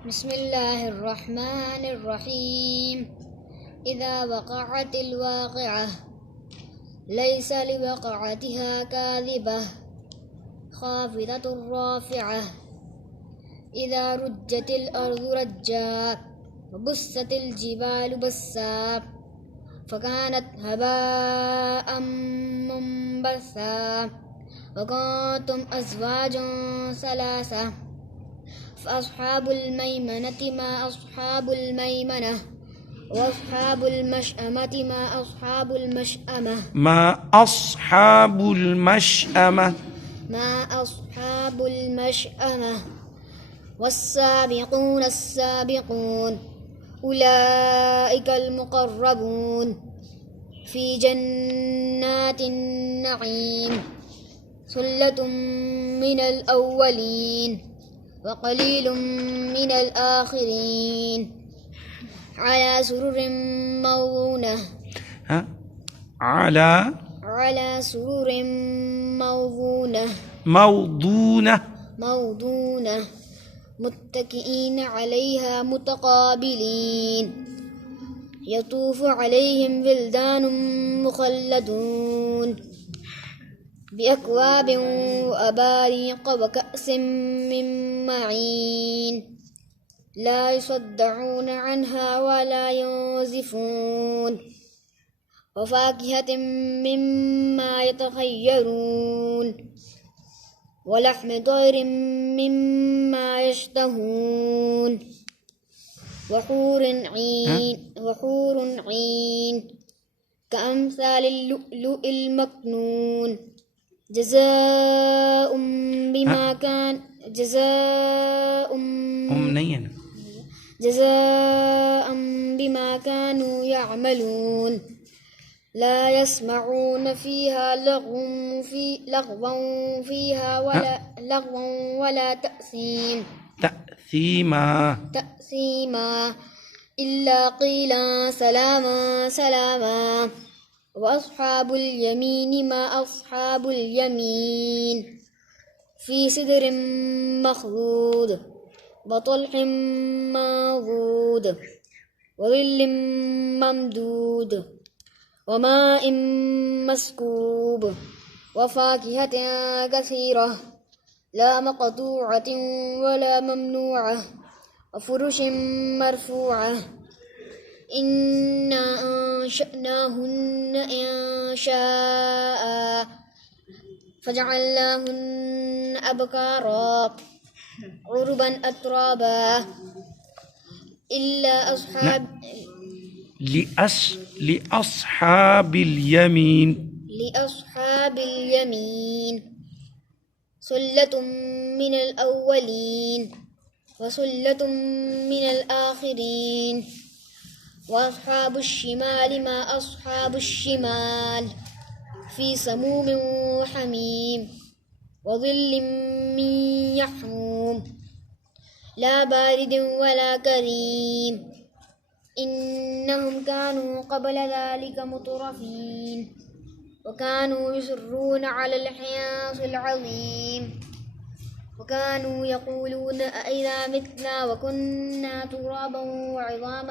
بسم الله الرحمن الرحيم. إذا وقعت الواقعة ليس لوقعتها كاذبة خافضة رافعة. إذا رجت الأرض رجا وبست الجبال بسا فكانت هباء منبثا وكنتم أزواجا ثلاثة فأصحاب الميمنة ما أصحاب الميمنة وأصحاب المشأمة ما أصحاب المشأمة ما أصحاب المشأمة ما أصحاب المشأمة. والسابقون السابقون أولئك المقربون في جنات النعيم ثلة من الأولين وقليل من الآخرين على سرر موضونة على سرر موضونة متكئين عليها متقابلين يطوف عليهم ولدان مخلدون بأكواب وأباريق وكأس من معين لا يصدعون عنها ولا ينزفون وفاكهة مما يتخيرون ولحم طير مما يشتهون وحور عين كأمثال اللؤلؤ المكنون جزاء بما كانوا يعملون لا يسمعون فيها لغوا ولا تأثيما إلا قيلا سلاما. وأصحاب اليمين ما أصحاب اليمين في سدر مخضود وطلح منضود وظل ممدود وماء مسكوب وفاكهة كثيرة لا مقطوعة ولا ممنوعة وفرش مرفوعة إنا أنشأناهن إنشاء فجعلناهن أبكارا عربا أترابا إلا لأصحاب اليمين ثلة من الأولين وثلة من الآخرين. وأصحاب الشمال ما أصحاب الشمال في سموم وحميم وظل من يحموم لا بارد ولا كريم إنهم كانوا قبل ذلك مترفين وكانوا يصرون على الحنث العظيم وكانوا يقولون أئذا متنا وكنا ترابا وعظاما